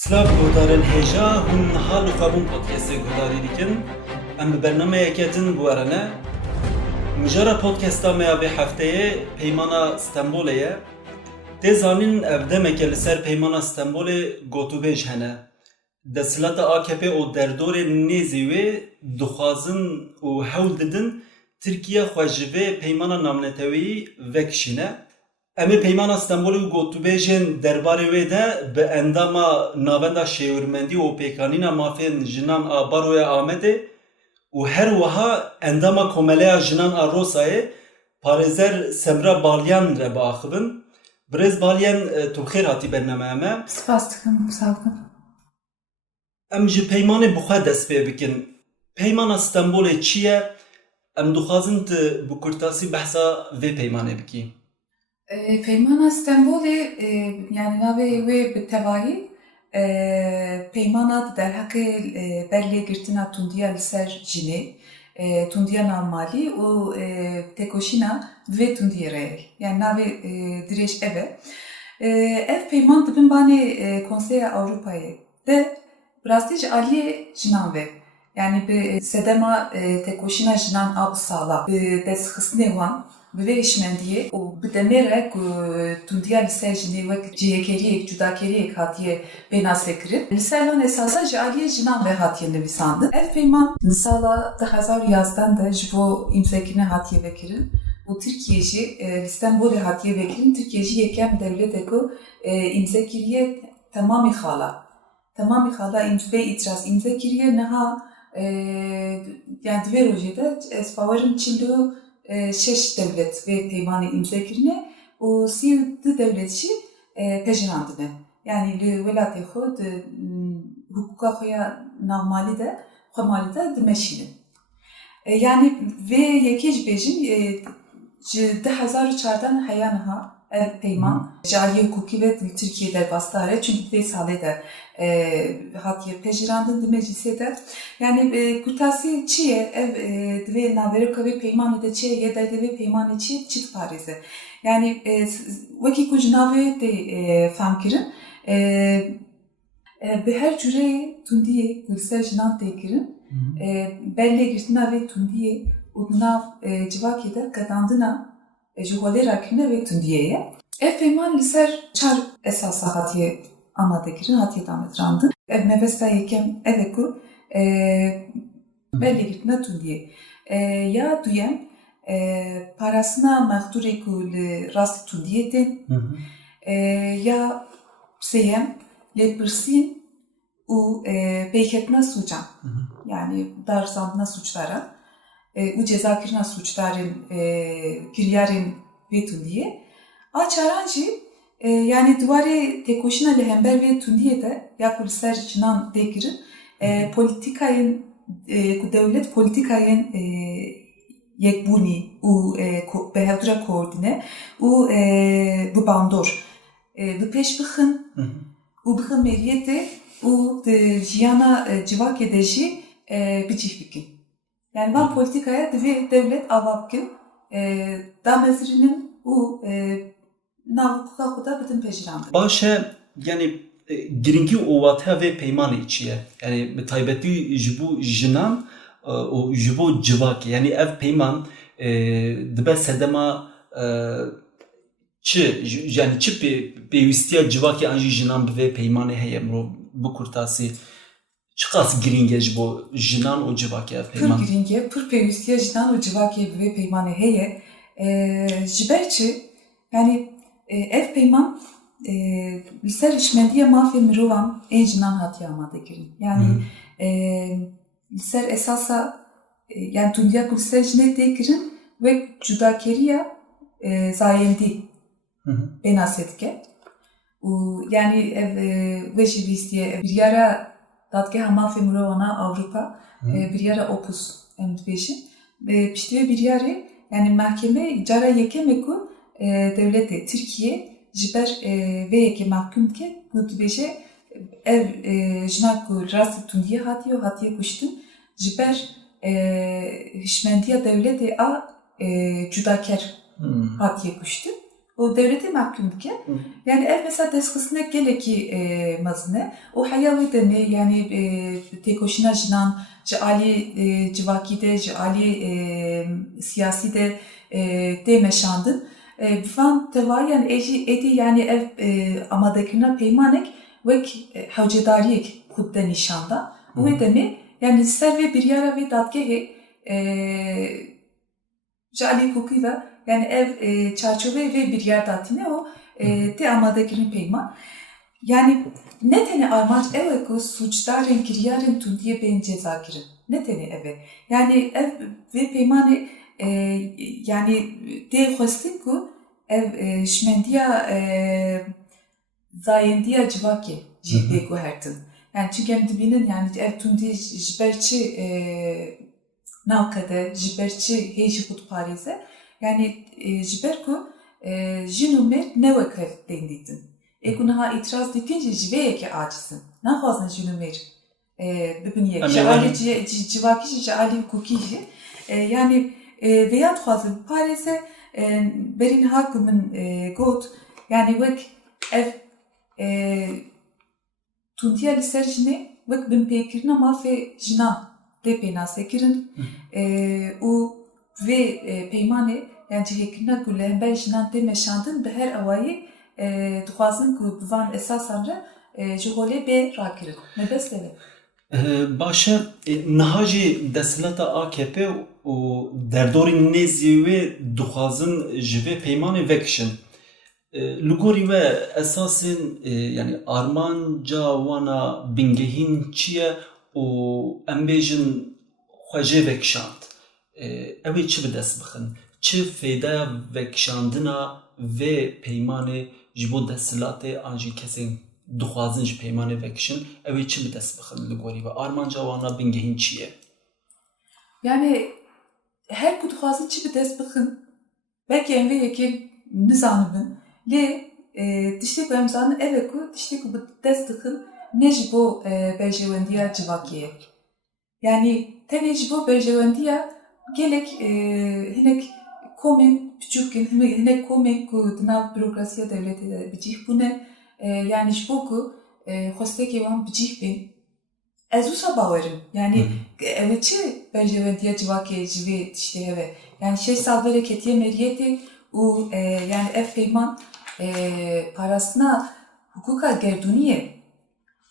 Slav guhdarên hêja hûn niha li xwe bûn podcastê guhdarî dikin. Em bi bernameyekê din bu erene. Mijara podcasta me ya vê hefteyê peymana Stenbolê ye. Tê zanîn ev demeke li ser peymana Stenbolê gotûbêj hene. Desthilatê AKP û derdorên nêzî wê dixwazin û hewl didin Tirkiye xwe ji vê peymana navnetewî vekişîne. Em ê peymana Stenbolê û gotûbêjên derbarê wê de bi endama navenda şêwirmendî û pêkanîna mafên jinan a Baroya Amedê û her wiha endama komeleya jinan a Rosayê parêzer Semra Balyan re biaxivin. Birêz Balyan, tu bi xêr hatî bernameya me. Spas dikim, sağ olun. Em ji peymanê bi xwe dest pê bikin. Peymana Stenbolê çi ye? Em dixwazin tu bi kurtasî behsa vê peymanê bikî. Peymana Stenbolê yani navê wê bi tevahî peymana di derheqê berlêgirtina tundiya li ser jinê, tundiya navmalî û têkoşîna vê tundiyê re ye. Yani navê dirêj ev e. Ev peyman dibin banê Konseya Avrupayê de bi rastî ji aliyê jinan ve. Yani bi sedema têkoşîna jinan a bi sala bi destxistinê wan bi vê hişmendiyê û bi demêre ku tundiya li ser jinê wek cihêkeriyek, cudakeriyek hatiye pênasêkirin. Li ser van esasa ji aliyê jinan ve hatiye nivîsandin. Ev peyman li sala 2011 de ji bo îmzekirine hatiye vekirin. û Tirkiye jî li Stenbolê hatiye vekirin. Tirkiye jî yekem devlet e ku îmzekiriye temamî xala. Temamî xala bê îtiraz îmzekiriye niha yani divê rojê de ez bawerim 46 devlet vê peymanê îmzekirine û 32 devlet jî pejirandine. Yani li welatê xwe di hukuka xwe ya navmalî de xwemalî de dimeşînin. Yani vê yekê ji bêjin ji 2004 heya niha ev peyman ji aliyê hukukî ve Tirkiye derbastar e. Çünkü vê salê de hatiye pejirandin dimecîsê de. Yani kurtasî çi ye ev divê naverika vê peymanê de çi ye ya da divê peymanê çi ye çi diparêze. Yani wekî ku ji navê tê femkirin bi her cüreyê tundiyê ku li ser jinan tê kirin berlêgirtina vê tundiyê û nav civakê de qedandina ji holêra kirine vê tundiyê ye. Ev peyman li ser çar esasa hatiye amadekirin, hatiye dametrandin. Ev mevesta yekem ev e ku berlêgirtina tundiyê. Ya duyem parasına mexdûrê ku li rastî tundiyê tên ya sêyem lêpirsîn û pêketina suçan. Yani darzandina suçlara û cezakirina suçdarên kiryarên vê tundiyê. A çaran jî yani duwarê têkoşîna li hember vê tundiyê de ya ku li ser jinan tê kirin polîtikayên ku dewlet polîtikayên yekbûnî û bihevdira koordîne û bi bandor bi pêş bixin û bixin mêriyetê û di jiyana civakê de jî bicih bikin. Yani van politikaya divê devlet ava bikin damezirinin û nav hukuka xwe de bidin pejirandin. Baş e yani girîngî û watiya vê peymanê çi ye? Yani bi taybetî ji bo jinan û ji bo civakê yani ev peyman dibe sedema çi yani çi pêwîstiya civakê an jî jinan bi vê peymanê heye mirov bi kurtasî çi qas girîng e ji bo jinan û civakê ev peyman? Pir girîng e, pir pêwîstiya jinan û civakê bi vê peymanê heye. Ji ber çi yani ev peyman li ser hişmendiya mafê mirovan ên jinan hatiye amadekirin. Yani li ser esasa yani tundiya ku li ser jinê tê kirin ve cudakeriya zayendî pênasê dike. û yani ev ve jî lîstiye biryara dadgeha mafê mirovana Avrupa biryara Opus em dibêjin. Piştî vê biryarê yani mahkeme cara yekem e ku devletê Tirkiye ji ber vê yekê mahkum dike ku dibêje ev jinan ku rastî tundiyê hatiye û hatiye kuştin ji ber hişmendiya devletê a cudaker hatiye kuştin o devlete mahkum dike. Yani ev mesela deskısına geleki mazne o hayali deme yani tek hoşuna jinan ali civakide ali siyasi de demeşandın. Van tevayan edi yani ev amadakina peymanek ve havcedariyek kudde nişanda. Bu deme yani ser ve bir yara ve datgehe ali kukiva yani ev çarçove ve bir yer datine o te amadakini peyman. Yani ne tane armaç eve ku suçdarın kiryarın tundiye ben ceza kirin. Ne tane eve. Yani ev ve peymanı yani de xwestin ku ev şmendiya zayendiya civake jî ku hertin. Yani çünkü em dibînin yani ev tundi ji ber çi navkede ji ber çi hêjî xwe diparêze yani ji ber ku jin û mêr ne weke tên dîtin. Ku niha îtiraz dikin jî ji vê yekê acizin. Naxwazin jin û mêr bibiniye. Ji alî civakî jî ji alî hukukî jî yani veya dixwazin biparêze berî niha ku min got yani wek ev tundiya li ser jinê wek binpêkirina mafê jinan tê pênasekirin û vê peymanê yani cihêkirina ku li hember jinan tê meşandin bi her awayî dixwazin ku bi van esasan re ji holê bê rakirin. Me bes deve. Başa niha jî desthilata AKP û derdorên nêzî wê dixwazin ji vê peymanê vekişin. Li gorî we esasên yani armanca wana bingehîn çi ye û em bêjin xwe jê vekişand. Ew ê çi bi dest bixin? Çi fêdeya vekişandina vê peymanê ji bo desthilatê an jî kesên dixwazin ji peymanê vekişin ew ê çi bi dest bixin li gorî we? Armanca wana bingehîn çi ye? Yani her ku dixwazin çi bi dest bixin belkî em vê yekê nizanibin lê tiştê ku em zanin ev e ku tiştê ku bi dest dixin ne ji bo berjewendiya civakê ye. Yani tenê ji bo berjewendiya gelek hinek komên piçûkin hinek komên ku di nav bürokrasiya devletê de bicih bûne yani ji bo ku xwestekê wan bicih bên ez wisa bawerim yani ev ê çi berjewendiya civakê ji vê tiştê heve yani 6 sal vere ketiye meriyetê û yani ev peyman parasına hukuka gerdûniyê.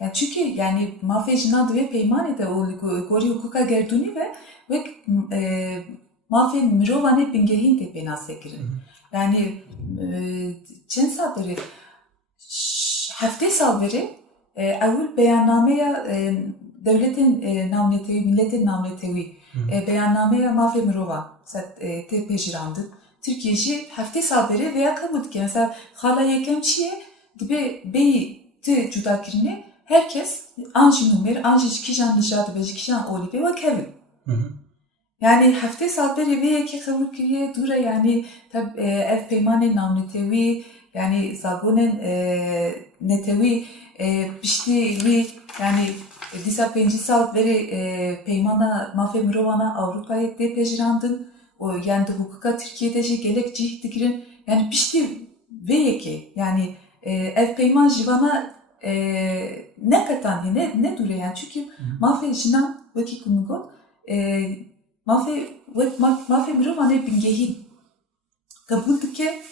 Yani çünkü yani mafê jinan divê peymanê de û gorî hukuka gerdûnî ve wek mafê mirovanê bingehîn tê pênasekirin. Yani çend sal berê heftê sal berê ewil beyannameya devletin navnetewî, milletin navnetewî beyannameya mafê mirovan tê pêjirandin. Türkiye jî heftê sal berê vêya kabul dike. Mesela xala yekem çi ye dibe bêyî ti cudakirinê herkes an jî nûmer, an jî ji kîjan nija dibe, ji kîjan olî bê wek hevin. Yani heftê sal berê vê yekê kabul kiriye dûre yani ev peymanê navnetewî yani zagonên netewî piştî wî yani dîsa 5 sal berê peymana mafê mirovana Avrupayê tê pêjirandin û yani di hukuka Tirkiyeyê de jî gelek cih dikirin yani piştî vê yekê yani ev peyman ji vana ne qetan ne dûre yani çünkü mafê jinan wekî ku min got mafê mirovanê bingehîn kabul dike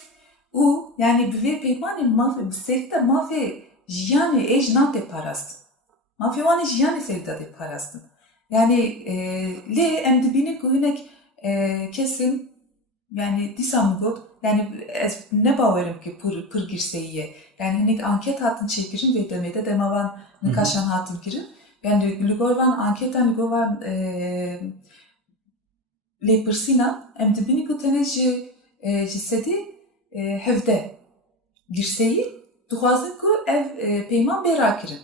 û yani bi vê peymanê mafê bi serî de mafê jiyanê ê jinan tê parastin. Mafê wan ê jiyanê serî de tê parastin. Yani lê em dibînin ku hinek kesin yani dîsa min got yani ez ne bawerim ki pir girseyî ye. Yani hinek anket hatin çêkirin vê demê de dema wan nikaşan hatin kirin. Yani li gor van anketan li gor van lêpirsînan em dibînin ku tenê ji sedî hevde girseyî dixwazin ku ev peyman bê rakirin.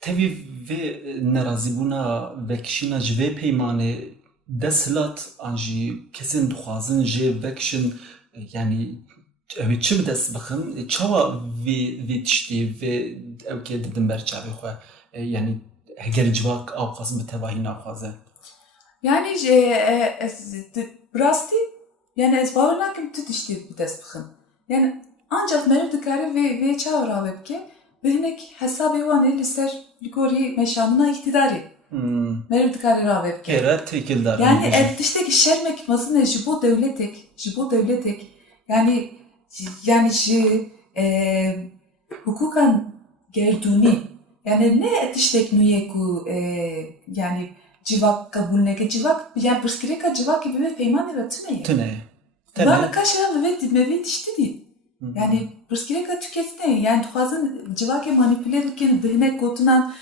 Tevî vê nerazîbûna vekişîna ji vê peymanê desthilat an jî kesên dixwazin jê vekişin yani ew ê çi bi dest bixin? Çawa vê tiştê vê ewkê didin ber çavê xwe yani hegerî civak av xwazin bi tevahî naxwaze? Yani ez bi rastî yani ez bawer nakim tu tiştê bi dest bixin. Yani ancak meri dikare ve çağıra webke behnek hesabı wan li ser ligori meşanına iktidari. Meri dikare ra webke. Kere tekildar. Yani eftişteki şermek masine jibo devletek yani hukukan gerduni yani ne etiştek nuye ku yani civak kabulneke civak yani pırskireka civak gibi ve peyman eratine. Tüne. Bana kaşa mevet işte değil. Yani pırskireka tüketine yani tuhazın civake manipüle edilken dihnek kotunan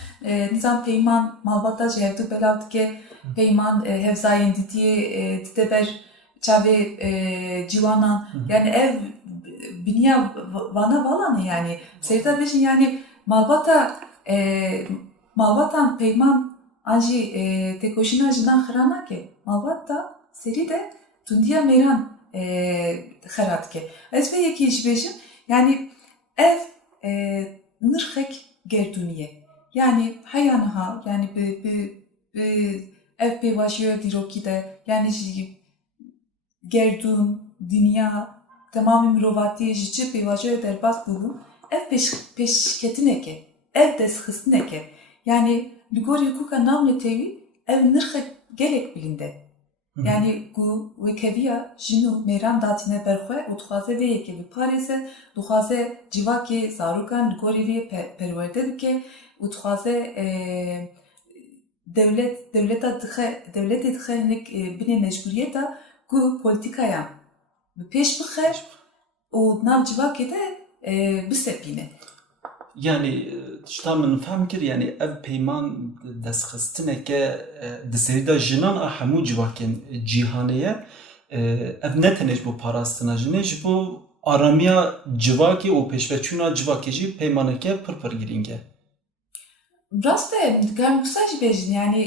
nizam peyman malbata jevdu belavdike peyman hevzayen ditiye diteber çave civanan yani ev biniya vana valane yani sevda beşin yani malbatan peyman anji tekoşina jinan xırana ke malbata seri de tundiya meran xırat ke ez ve yeki iş beşin yani ev nırxek gerduniye yani hayanaha yani ev pevaşıyor dirokide yani gerdun dünya tamamen mirovati jiçi pevaşıyor derbas bulun ev peşketineke ev desxistineke yani ligori hukuka namle tevi ev nırxek gelek bilinde yani gu vekeviya jinu meran datine berxwe u dixwaze vê yekê bi parêze dixwaze civakê zarokan li gorî vê perwerde bike û dixwaze devletê dixe hinek binê mecburiyeta ku polîtikayan bi pêş bixe û nav civakê de bisepîne. Yani tişta min fehm kir yani ev peyman destxistineke di serîda jinan a hemû civakên cîhanê ev ne tenê ji bo parastina jinê ji bo aramiya civakê û pêşveçûna civakê jî peymaneke pir girîng e. Rast e, dikarim wisa jî bêjin yani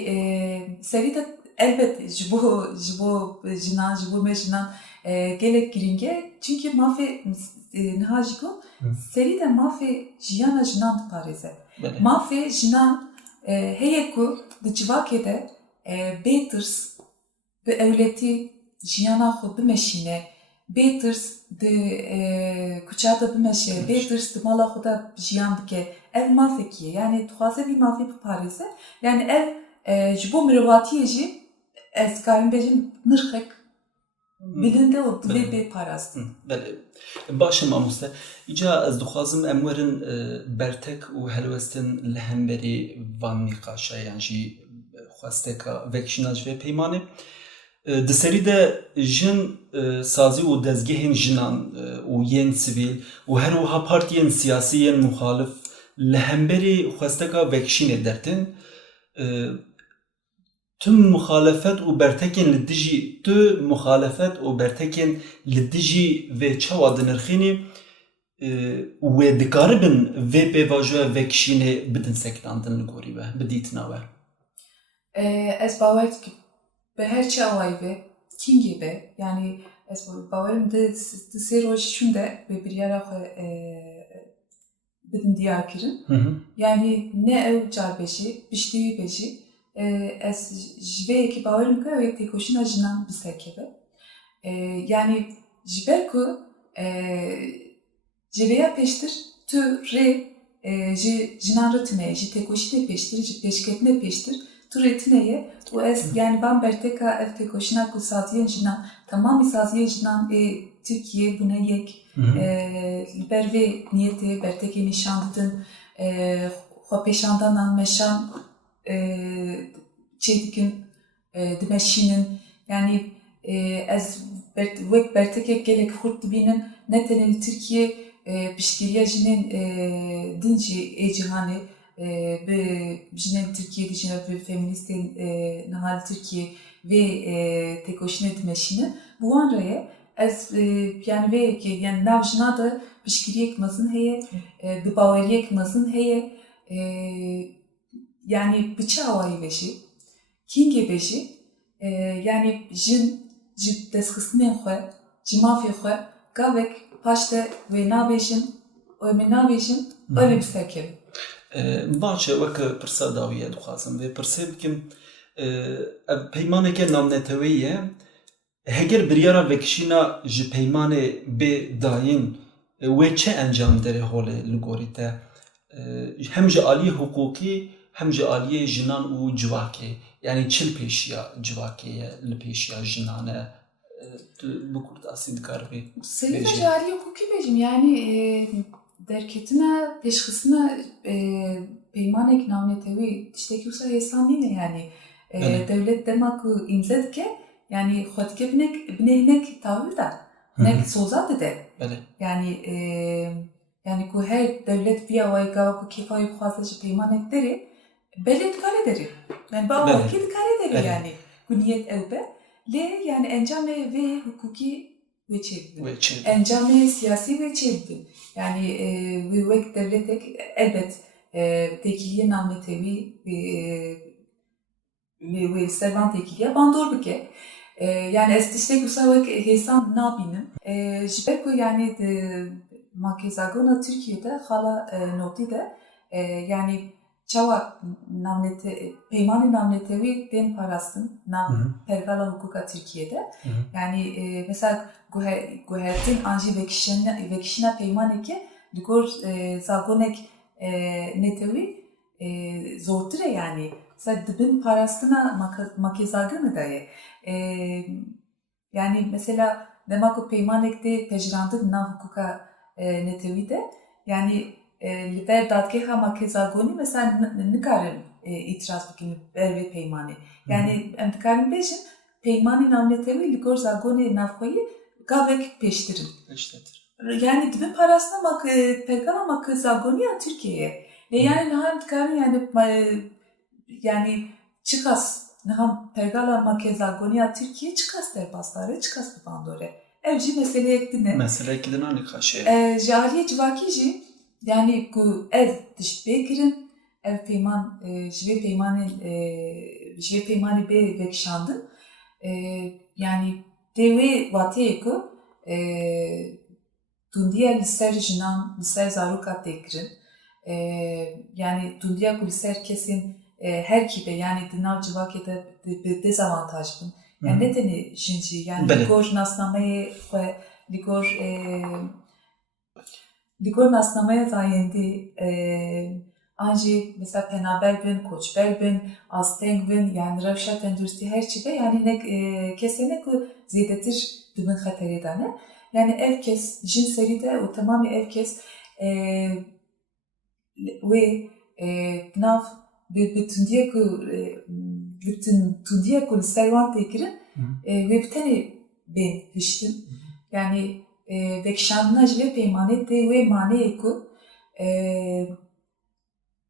serî de elbet ji bo jinan ji bo me jinan gelek girîng e çünkü mafê niha jî got serî de mafê jiyana jinan diparêze. Mafê jinan heye ku di civakê de bêtirs bi ewletî jiyana xwe bimeşîne, bêtirs di kuça da bimeşe, bêtirs di mala xwe da jiyan bike. Ev mafekî ye yani dixwaze vî mafê biparêze yani ev ji bo mirovatiyê jî ez karim bêjim nirxek bilinde û divê bê parastin. Baş mamoste. İca ez dixwazim em werin bertek û helwestin li hemberî van nîqaşa yan jî xwesteka vekişîna ji vê peymanê. Di serî de jin sazî û dezgehên jinan û yên sivîl û her wiha partiyên siyasî yên muxalif li hemberî xwesteka vekişînê dertin. Tüm muhalefet û bertekên li dijî tu muhalefet û bertekên li dijî vê çawa dinirxînî wê dikaribin vê pêvajoya vekişînê bidin sekandin li gorî we bidîtina we. Ez bawer dikim bi her çawayî ve kîngê be yani ez bawerim di sê roj çûn de bi biryara xwe bidin diyar kirin. Yani ne ew carbêjî piştî bêjî ez ji vê yekî bawerim ke ew têkoşîna jinan bisekeve. Yani ji ber ku ji vêya pêştir tu rê ji jinan re tune ji têkoşînê pêştir ji pêşketinê pêştir tu rê tune ye û ez yani van berteka ev têkoşîna ku saziyên jinan tamamî saziyên jinan ê Tirkiye bûne yek li ber vê niyetê bertekê nîşan didin xwepêşandanan meşan çêdikin dimeşînin yani ez wek bertekek gelek xurt dibînim ne tenê li Tirkiye piştgiriya jinên din jî ê cîhanê bi jinên Tirkiye dijîne bi feministên niha li Tirkiye vê têkoşînê dimeşînin bi wan re ye ez yani vê yekê yani nav jina da piştgiriyek mezin heye bi baweriyek mezin heye yani bıçı havayı beşi, kingê beşi, yani jin ji destxistinên xwe, ji mafê xwe, gavek paşte wê nabêjin, wê min nabêjin, ew ê bisekevin. Baş e wek pirsa dawiye dixwazim vê pirsê bikim ev peymaneke navnetewî ye heger biryara vekişîna ji peymanê bê dayîn ve çe encam dere hole li te hem ji aliyê hukukî hem ji aliyê jinan û civakê yani çil pêşiya civakê ye li pêşiya jinan e bu kurt asî dikarbê Senin de cari hukuki bejim yani derketine peşkısına peymanek namnetevi tişteki usa hesan değil yani devlet demek imza dike yani xwedike bineynek tabi da nek sozat de yani ku her devlet bir avay gava ku kefayı xwazajı peymanek deri belet kare deri yani bağlı ki kare deri yani ku niyet evbe le yani encame ve hukuki ve çevdi. Encame siyasi ve çevdi. Yani ve devletek elbet tekiliye namnetevi ve servan tekiliye bandor bike. Yani estişte kusavak hesan nabinin. Jibeko yani makezagona Türkiye'de hala noti de yani çava namnete peymani namnetevi den parasın nam pergala hukuka Türkiye'de yani mesela guhertin anji vekişina peymaneke ligor zagonek netevi zortire yani mesela dibin parasına makezagını daye yani mesela demek o peymanekte tecrandı nam hukuka netevi de yani liber dadgeha makezagoni mesela nikarin itiraz bugün ve peymani. Yani emtikarin bejin peymani namnetevi ligor zagoni nafkoyu gavek peştirin. Yani dibin parasına pergala makezagoni ya Türkiye'ye. Yani naha emtikarin yani çıkas naha pergala makezagoni ya Türkiye çıkas derbasları çıkas bu bandore. Evci mesele ekdine. Mesele ekdine hani kaşı? Jaliye civakiji yani ku ev dişbe girin ev peyman jive peymani be vekşandı yani deve vatiye ku tundiya liser jinan liser zaruka tekrin yani tundiya ku liser kesin her kibe yani dinav civakede dezavantaj bun yani nedeni jinci yani ligor nasnameye ligor nasnamaya zayendi anji mesela penaber bin, koçber bin, azteng bin yani revşat endüstri her çibe yani nek kesene ku zidetir dibin xateridane yani ev kes jin seride o tamamı ev kes ve nav bütün diye ku servan tekirin ve bir tane ben hiştim yani vekşandına jive peymanet de ve mane ku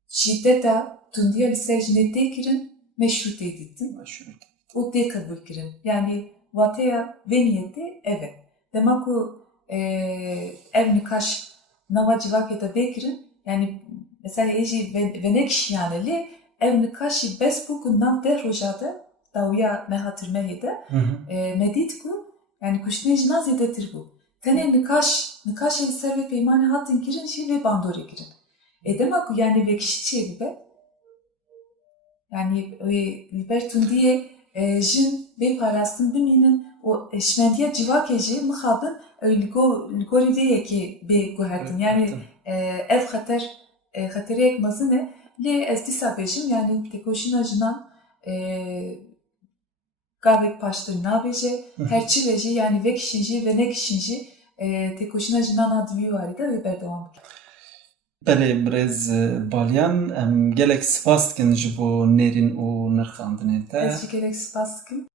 şiddeta tundiya lisejne tekirin meşrut edittim. O de kabul kirin. Yani vateya ve niyeti eve. Demek ku ev nikaş nava civak ya da bekirin yani mesela eji venekş yani ev nikaşı bes bu nav de rojada davya mehatırmeyede medit ku yani kuşnej naz edetir bu. Tene nikaş el serve peymane hatin kirin şi ve bandore kirin. Demek ki yani vekşiçi gibi yani libertun diye jin be parasın biminin o eşmendiye civakeci mıhabın ligori diye ki be guhertin yani ev xatere ekmazine le ezdisa bejim yani tekoşina jinan gavek paştır nabeje herçi veji yani vekşinci ve nekşinci tekoşina jinan adviyo arida ve berdevam. Bele brez balyan gelek spas dikin ji bo nêrîn û nirxandinê te. Ez jî gelek spas dikim.